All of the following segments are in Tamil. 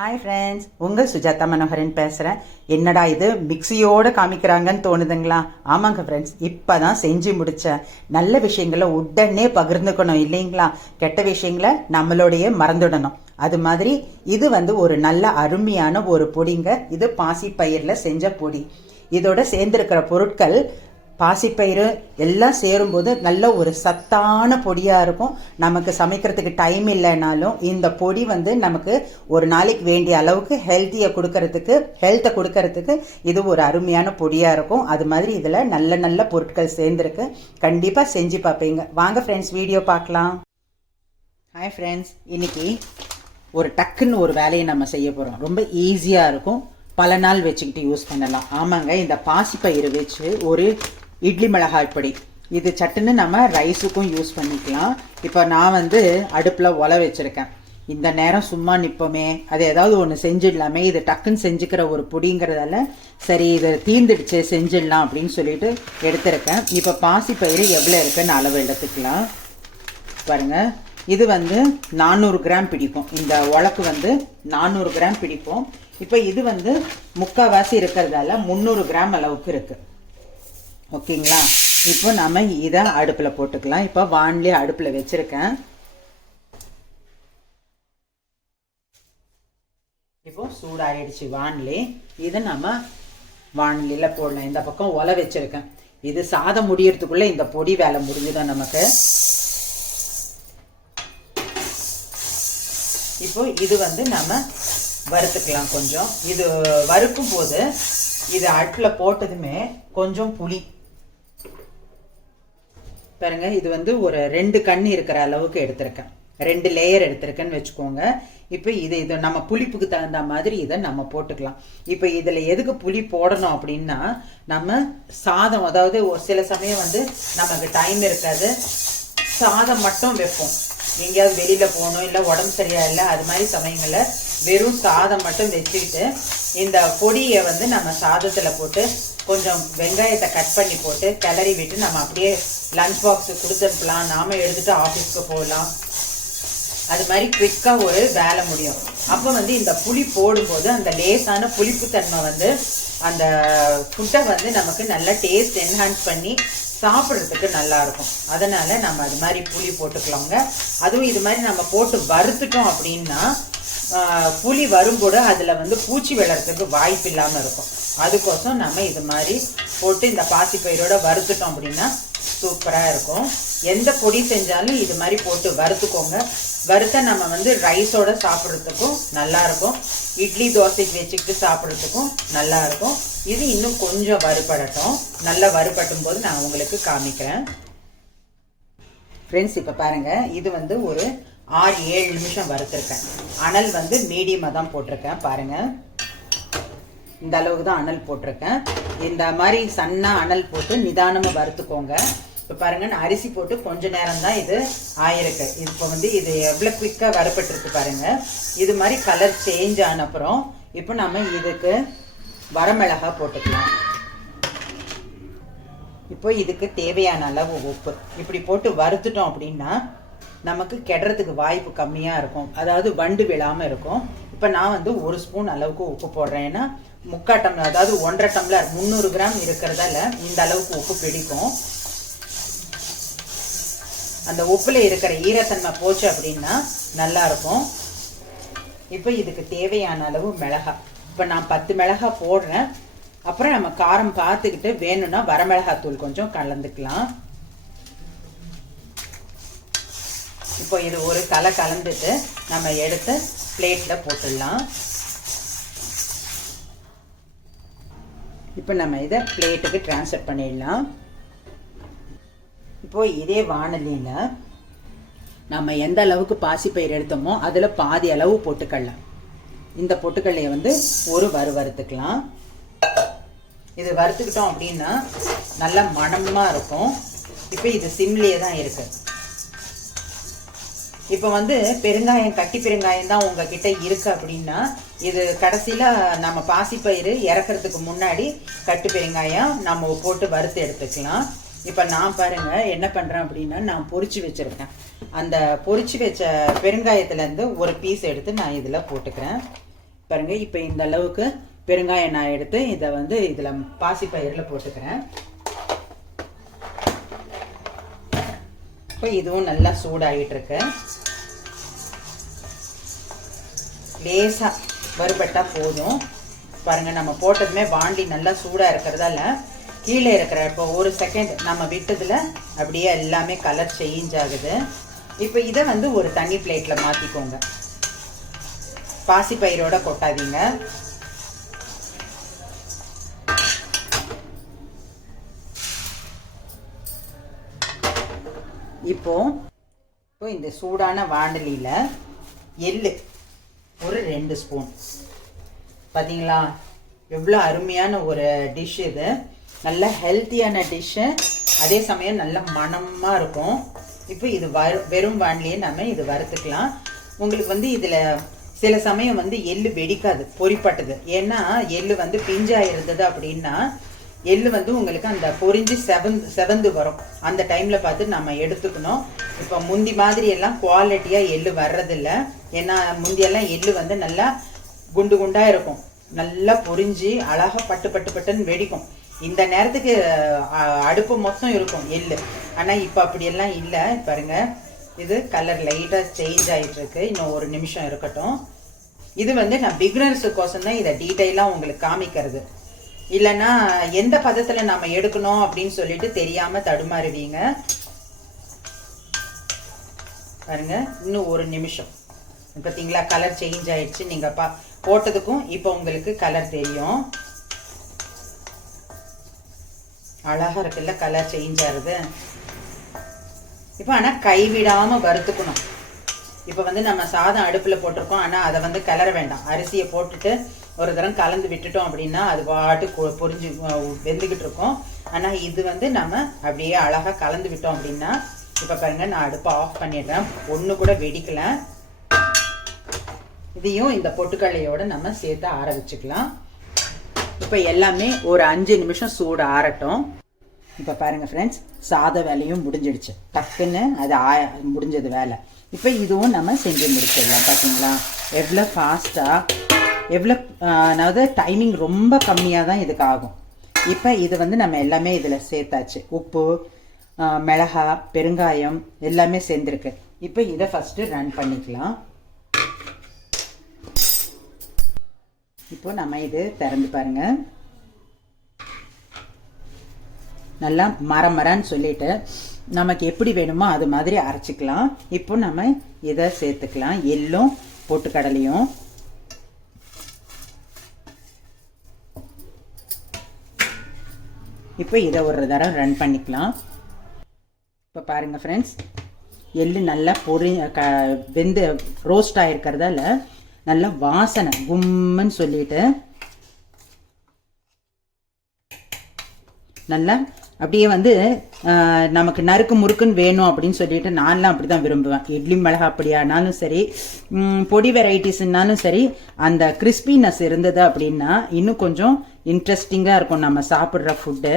ஹாய் ஃப்ரெண்ட்ஸ் உங்கள் சுஜாதா மனோகரன் பேசுகிறேன் என்னடா இது? மிக்சியோடு காமிக்கிறாங்கன்னு தோணுதுங்களா? ஆமாங்க ஃப்ரெண்ட்ஸ் இப்போ தான் செஞ்சு முடித்தேன் நல்ல விஷயங்களை உடனே பகிர்ந்துக்கணும் இல்லைங்களா? கெட்ட விஷயங்களை நம்மளோடைய மறந்துடணும். அது மாதிரி இது வந்து ஒரு நல்ல அருமையான ஒரு பொடிங்க. இது பாசி பயிரில் செஞ்ச பொடி. இதோட சேர்ந்திருக்கிற பொருட்கள் பாசிப்பயிறு எல்லாம் சேரும்போது நல்ல ஒரு சத்தான பொடியாக இருக்கும். நமக்கு சமைக்கிறதுக்கு டைம் இல்லைனாலும் இந்த பொடி வந்து நமக்கு ஒரு நாளைக்கு வேண்டிய அளவுக்கு ஹெல்த்தியை கொடுக்கறதுக்கு ஹெல்த்தை கொடுக்கறதுக்கு இது ஒரு அருமையான பொடியாக இருக்கும். அது மாதிரி இதில் நல்ல நல்ல பொருட்கள் சேர்ந்துருக்கு. கண்டிப்பாக செஞ்சு பார்ப்பீங்க. வாங்க ஃப்ரெண்ட்ஸ் வீடியோ பார்க்கலாம். ஹாய் ஃப்ரெண்ட்ஸ் இன்னைக்கு ஒரு டக்குன்னு ஒரு வேலையை நம்ம செய்ய போகிறோம் ரொம்ப ஈஸியாக இருக்கும். பல நாள் வச்சுக்கிட்டு யூஸ் பண்ணலாம். ஆமாங்க இந்த பாசிப்பயிறு வச்சு ஒரு இட்லி மிளகாய் பொடி. இது சட்டுன்னு நம்ம ரைஸுக்கும் யூஸ் பண்ணிக்கலாம். இப்போ நான் வந்து அடுப்பில் ஒலை வச்சுருக்கேன். இந்த நேரம் சும்மா நிற்போமே அது ஏதாவது ஒன்று செஞ்சிடலாமே. இது டக்குன்னு செஞ்சுக்கிற ஒரு பொடிங்கிறதால சரி இதை தீர்ந்துடுச்சு செஞ்சிடலாம் அப்படின்னு சொல்லிட்டு எடுத்திருக்கேன். இப்போ பாசிப்பயிறு எவ்வளோ இருக்குன்னு அளவு எடுத்துக்கலாம். பாருங்கள் இது வந்து நானூறு கிராம் பிடிக்கும் இந்த உலக்கு வந்து நானூறு கிராம் பிடிக்கும் இப்போ இது வந்து முக்கால்வாசி இருக்கிறதால முந்நூறு கிராம் அளவுக்கு இருக்குது ஓகேங்களா? இப்போ நம்ம இதை அடுப்பில் போட்டுக்கலாம். இப்போ வான்லி அடுப்பில் வச்சுருக்கேன். இப்போ சூடாயிடுச்சு வான்லி. இதை நம்ம வான்லியில் போடலாம். இந்த பக்கம் ஒலை வச்சுருக்கேன். இது சாதம் முடியறதுக்குள்ளே இந்த பொடி வேலை முடிஞ்சுதான் நமக்கு? இப்போ இது வந்து நம்ம வறுத்துக்கலாம் கொஞ்சம். இது வறுக்கும் போது இது அடுப்பில் போட்டதுமே கொஞ்சம் புளி. பாருங்க இது வந்து ஒரு ரெண்டு கண் இருக்கிற அளவுக்கு எடுத்திருக்கேன். ரெண்டு லேயர் எடுத்திருக்கேன்னு வச்சுக்கோங்க. இப்போ இது இது நம்ம புளிப்புக்கு தகுந்த மாதிரி இதை நம்ம போட்டுக்கலாம். இப்போ இதில் எதுக்கு புளி போடணும் அப்படின்னா நம்ம சாதம் அதாவது ஒரு சில சமயம் வந்து நமக்கு டைம் இருக்காது. சாதம் மட்டும் வைப்போம். எங்கேயாவது வெளியில் போகணும் இல்லை உடம்பு சரியா இல்லை அது மாதிரி சமயங்களில் வெறும் சாதம் மட்டும் வச்சுக்கிட்டு இந்த பொடியை வந்து நம்ம சாதத்தில் போட்டு கொஞ்சம் வெங்காயத்தை கட் பண்ணி போட்டு கிளறி விட்டு நம்ம அப்படியே லஞ்ச் பாக்ஸ் கொடுத்துருக்கலாம். நாம எடுத்துட்டு ஆஃபீஸ்க்கு போகலாம். அது மாதிரி குவிக்காக ஒரு வேலை முடியும். அப்போ வந்து இந்த புளி போடும்போது அந்த லேசான புளிப்புத்தன்மை வந்து அந்த ஃபுட்டை வந்து நமக்கு நல்ல டேஸ்ட் என்ஹான்ஸ் பண்ணி சாப்பிட்றதுக்கு நல்லா இருக்கும். நம்ம அது மாதிரி புளி போட்டுக்கலாங்க. அதுவும் இது மாதிரி நம்ம போட்டு வறுத்துட்டோம் அப்படின்னா புளி வரும்போது அதில் வந்து பூச்சி விழறதுக்கு வாய்ப்பு இல்லாமல் இருக்கும். அதுக்கோசம் நம்ம இது மாதிரி போட்டு இந்த பாசிப்பயிரோட வறுத்துட்டோம் அப்படின்னா சூப்பராக இருக்கும். எந்த பொடி செஞ்சாலும் இது மாதிரி போட்டு வறுத்துக்கோங்க. வறுத்த நம்ம வந்து ரைஸோட சாப்பிட்றதுக்கும் நல்லாயிருக்கும் இட்லி தோசைக்கு வச்சுக்கிட்டு சாப்பிட்றதுக்கும் நல்லாயிருக்கும் இது இன்னும் கொஞ்சம் வறுபடட்டும். நல்லா வறுபட்டும் போது நான் உங்களுக்கு காமிக்கிறேன். ஃப்ரெண்ட்ஸ் இப்போ பாருங்கள் இது வந்து ஒரு ஆறு ஏழு நிமிஷம் வறுத்துருக்கேன். அனல் வந்து மீடியமாக தான் போட்டிருக்கேன் பாருங்கள் இந்த அளவுக்கு தான் அனல் போட்டிருக்கேன். இந்த மாதிரி சன்னா அனல் போட்டு நிதானமாக வறுத்துக்கோங்க. இப்போ பாருங்க நான் அரிசி போட்டு கொஞ்ச நேரம் தான் இது ஆயிருக்கு. இப்போ வந்து இது எவ்வளோ குயிக்காக வறுப்பட்டிருக்கு பாருங்க. இது மாதிரி கலர் சேஞ்ச் ஆன அப்புறம் இப்போ நம்ம இதுக்கு வரமிளகா போட்டுக்கலாம். இப்போ இதுக்கு தேவையான அளவு உப்பு. இப்படி போட்டு வறுத்துட்டோம் அப்படின்னா நமக்கு கெடுறதுக்கு வாய்ப்பு கம்மியாக இருக்கும். அதாவது வண்டு விழாமல் இருக்கும். இப்போ நான் வந்து ஒரு ஸ்பூன் அளவுக்கு உப்பு போடுறேன். ஏன்னா முக்கா டம்ளர் அதாவது ஒன்றரை டம்ளர் முந்நூறு கிராம் இருக்கிறதால இந்த அளவுக்கு உப்பு பிடிக்கும். அந்த உப்பில் இருக்கிற ஈரத்தன்மை போச்சு அப்படின்னா நல்லாயிருக்கும் இப்போ இதுக்கு தேவையான அளவு மிளகாய். இப்போ நான் பத்து மிளகாய் போடுறேன். அப்புறம் நம்ம காரம் பார்த்துக்கிட்டு வேணும்னா வரமிளகாய் தூள் கொஞ்சம் கலந்துக்கலாம். இப்போ இது ஒரு கலை கலந்துட்டு நம்ம எடுத்து பிளேட்டில் போட்டுடலாம். இப்போ நம்ம இதை பிளேட்டுக்கு ட்ரான்ஸ்ஃபர் பண்ணிடலாம். இப்போ இதே வானலியில் நம்ம எந்த அளவுக்கு பாசிப்பயிர் எடுத்தோமோ அதில் பாதி அளவு போட்டுக்கலாம் இந்த பொட்டுக்கல்லையை வந்து ஒரு வறு வறுத்துக்கலாம் இது வறுத்துக்கிட்டோம் அப்படின்னா நல்லா மணமாக இருக்கும். இப்போ இது சிம்லேயே தான் இருக்குது இப்போ வந்து பெருங்காயம் கட்டி பெருங்காயம் தான் உங்ககிட்ட இருக்கு அப்படின்னா இது கடைசியில் நம்ம பாசிப்பயிறு இறக்குறதுக்கு முன்னாடி கட்டு பெருங்காயம் நம்ம போட்டு வறுத்து எடுத்துக்கலாம். இப்போ நான் பாருங்க என்ன பண்ணுறேன் அப்படின்னா நான் பொறிச்சு வச்சுருக்கேன். அந்த பொறிச்சு வச்ச பெருங்காயத்துலேருந்து ஒரு பீஸ் எடுத்து நான் இதில் போட்டுக்கிறேன். பாருங்கள் இப்போ இந்த அளவுக்கு பெருங்காயம் நான் எடுத்து இதை வந்து இதில் பாசிப்பயிரில் போட்டுக்கிறேன். இப்போ இதுவும் நல்லா சூடாகிட்டு இருக்கு லேசாக வறுபட்டால் போதும். பாருங்கள் நம்ம போட்டதுமே வாண்டி நல்லா சூடாக இருக்கிறதால கீழே இருக்கிற இப்போ ஒரு செகண்ட் நம்ம விட்டதில் அப்படியே எல்லாமே கலர் சேஞ்ச் ஆகுது. இப்போ இதை வந்து ஒரு தண்ணி பிளேட்டில் மாற்றிக்கோங்க பாசிப்பயிரோட கொட்டாதீங்க. இப்போ இந்த சூடான வாண்டலியில் எள்ளு ஒரு ரெண்டு ஸ்பூன் பார்த்தீங்களா எவ்வளோ அருமையான ஒரு டிஷ் இது. நல்ல ஹெல்த்தியான டிஷ்ஷு அதே சமயம் நல்ல மணமாக இருக்கும். இப்போ இது வறு வெறும் வாண்டிலேயே நம்ம இது வறுத்துக்கலாம். உங்களுக்கு வந்து இதில் சில சமயம் வந்து எள்ளு வெடிக்காது பொறிப்பட்டது ஏன்னா எள்ளு வந்து பிஞ்சாக இருந்தது அப்படின்னா எள்ளு வந்து உங்களுக்கு அந்த பொறிஞ்சு செவந்து செவந்து வரும். அந்த டைமில் பார்த்து நம்ம எடுத்துக்கணும். இப்போ முந்தி மாதிரி எல்லாம் குவாலிட்டியாக எள்ளு வர்றதில்ல. ஏன்னா முந்தியெல்லாம் எள்ளு வந்து நல்லா குண்டு குண்டாக இருக்கும். நல்லா பொறிஞ்சு அழகாக பட்டு பட்டு பட்டுன்னு வெடிக்கும். இந்த நேரத்துக்கு அடுப்பு மொத்தம் இருக்கும் எள்ளு ஆனால் இப்போ அப்படியெல்லாம் இல்லை. பாருங்க. இது கலர் லைட்டாக சேஞ்ச் ஆகிட்டுருக்கு இன்னும் ஒரு நிமிஷம் இருக்கட்டும். இது வந்து நான் பிகினர்ஸுக்கோசம் தான் இதை டீட்டெயிலாக உங்களுக்கு காமிக்கிறது. இல்லைன்னா எந்த பதத்தில் நம்ம எடுக்கணும் அப்படின்னு சொல்லிட்டு தெரியாமல் தடுமாறுவீங்க. பாருங்க இன்னும் ஒரு நிமிஷம். பார்த்தீங்களா கலர் சேஞ்ச் ஆயிடுச்சு. நீங்கள் பா போட்டதுக்கும் இப்போ உங்களுக்கு கலர் தெரியும். அழகாக இருக்குல்ல கலர் சேஞ்ச் ஆகுது. இப்போ ஆனால் கைவிடாமல் வறுத்துக்கணும். இப்போ வந்து நம்ம சாதம் அடுப்பில் போட்டிருக்கோம். ஆனால் அதை வந்து கிளற வேண்டாம். அரிசியை போட்டுட்டு ஒரு தரம் கலந்து விட்டுட்டோம் அப்படின்னா அது பாட்டு பொறிஞ்சு வெந்துக்கிட்டு இருக்கும். ஆனால் இது வந்து நம்ம அப்படியே அழகாக கலந்து விட்டோம் அப்படின்னா இப்போ பாருங்கள் நான் அடுப்பை ஆஃப் பண்ணிடுறேன். ஒன்று கூட வெடிக்கல. இதையும் இந்த பொட்டுக்கடலையோட நம்ம சேர்த்து ஆற வச்சுக்கலாம் இப்போ எல்லாமே ஒரு அஞ்சு நிமிஷம் சூடு ஆறட்டும். இப்போ பாருங்க ஃப்ரெண்ட்ஸ் சாத வேலையும் முடிஞ்சிடுச்சு. டக்குன்னு அது ஆ முடிஞ்சது வேலை. இப்போ இதுவும் நம்ம செஞ்சு முடிச்சிடலாம். பார்த்தீங்களா எவ்வளோ ஃபாஸ்ட்டாக எவ்வளோ அதாவது டைமிங் ரொம்ப கம்மியாக தான் இதுக்கு ஆகும். இப்போ இது வந்து நம்ம எல்லாமே இதில் சேர்த்தாச்சு. உப்பு மிளகா பெருங்காயம் எல்லாமே சேர்ந்துருக்கு. இப்போ இதை ஃபஸ்ட்டு ரன் பண்ணிக்கலாம். இப்போ நம்ம இது திறந்து பாருங்க. நல்லா மரம் சொல்லிட்டு நமக்கு எப்படி வேணுமோ அது மாதிரி அரைச்சிக்கலாம். இப்போ நம்ம இதை சேர்த்துக்கலாம். எள்ளும் பொட்டுக்கடலையும் இப்போ இதை ஒரு தடவை ரன் பண்ணிக்கலாம். இப்போ பாருங்கள் ஃப்ரெண்ட்ஸ் எள்ளு நல்லா பொரி க வெந்து ரோஸ்ட் ஆகிருக்கிறதால நல்லா வாசனை கும்முன்னு சொல்லிட்டு நல்லா அப்படியே வந்து நமக்கு நறுக்கு முறுக்குன்னு வேணும் அப்படின்னு சொல்லிட்டு நான்லாம் அப்படி தான் விரும்புவேன். இட்லி மிளகா அப்படியானாலும் சரி பொடி வெரைட்டிஸ்னாலும் சரி அந்த கிறிஸ்பினஸ் இருந்தது அப்படின்னா இன்னும் கொஞ்சம் இன்ட்ரெஸ்டிங்காக இருக்கும். நம்ம சாப்பிட்ற ஃபுட்டு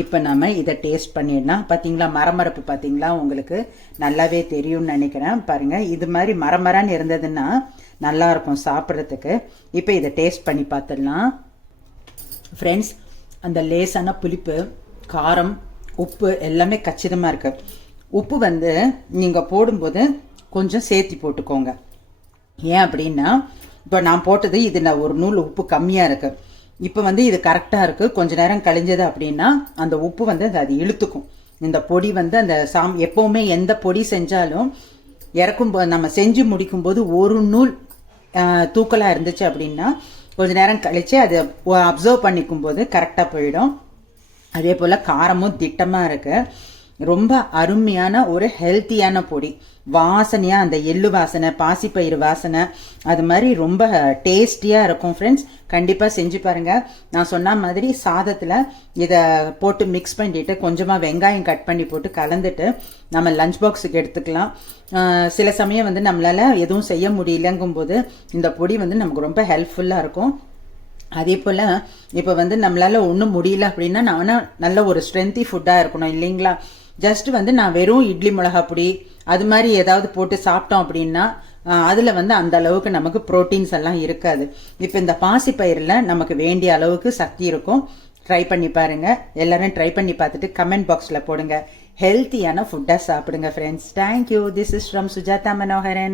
இப்போ நம்ம இதை டேஸ்ட் பண்ணிடலாம். பார்த்தீங்களா மரமரப்பு பார்த்தீங்களா உங்களுக்கு நல்லாவே தெரியும்னு நினைக்கிறேன். பாருங்கள் இது மாதிரி மரமரான்னு இருந்ததுன்னா நல்லா இருக்கும் சாப்பிட்றதுக்கு. இப்போ இதை டேஸ்ட் பண்ணி பார்த்துடலாம் ஃப்ரெண்ட்ஸ் அந்த லேசான புளிப்பு காரம் உப்பு எல்லாமே கச்சிதமாக இருக்குது உப்பு வந்து நீங்கள் போடும்போது கொஞ்சம் சேர்த்தி போட்டுக்கோங்க. ஏன் அப்படின்னா இப்போ நான் போட்டது இதில் ஒரு நூல் உப்பு கம்மியாக இருக்கு. இப்போ வந்து இது கரெக்டாக இருக்குது கொஞ்ச நேரம் கழிஞ்சது அப்படின்னா அந்த உப்பு வந்து அது அது இழுத்துக்கும். இந்த பொடி வந்து அந்த சாம் எப்போவுமே எந்த பொடி செஞ்சாலும் இறக்கும் போ நம்ம செஞ்சு முடிக்கும்போது ஒரு நூல் தூக்கலாக இருந்துச்சு அப்படின்னா கொஞ்ச நேரம் கழித்து அதை அப்சர்வ் பண்ணிக்கும் போது கரெக்டாக போயிடும். அதே போல் காரமும் திட்டமாக இருக்குது ரொம்ப அருமையான ஒரு ஹெல்த்தியான பொடி. வாசனையாக அந்த எள்ளு வாசனை பாசிப்பயிறு வாசனை அது மாதிரி ரொம்ப டேஸ்டியாக இருக்கும் ஃப்ரெண்ட்ஸ் கண்டிப்பாக செஞ்சு பாருங்கள் நான் சொன்ன மாதிரி சாதத்தில் இதை போட்டு மிக்ஸ் பண்ணிட்டு கொஞ்சமாக வெங்காயம் கட் பண்ணி போட்டு கலந்துட்டு நம்ம லஞ்ச் பாக்ஸுக்கு எடுத்துக்கலாம். சில சமயம் வந்து நம்மளால் எதுவும் செய்ய முடியலங்கும்போது இந்த பொடி வந்து நமக்கு ரொம்ப ஹெல்ப்ஃபுல்லாக இருக்கும். அதே போல் இப்போ வந்து நம்மளால் ஒன்றும் முடியல அப்படின்னா நான் நல்ல ஒரு ஸ்ட்ரென்த்தி ஃபுட்டாக இருக்கணும் இல்லைங்களா? ஜஸ்ட் வந்து நான் வெறும் இட்லி மிளகா பொடி அது மாதிரி ஏதாவது போட்டு சாப்பிட்டோம் அப்படின்னா அதில் வந்து அந்த அளவுக்கு நமக்கு ப்ரோட்டீன்ஸ் எல்லாம் இருக்காது. இப்போ இந்த பாசிப்பயிரில் நமக்கு வேண்டிய அளவுக்கு சக்தி இருக்கும். ட்ரை பண்ணி பாருங்க. எல்லாரும் ட்ரை பண்ணி பார்த்துட்டு கமெண்ட் பாக்ஸில் போடுங்க. ஹெல்த்தியான ஃபுட்டாக சாப்பிடுங்க friends thank you this is from Sujatha Manoharan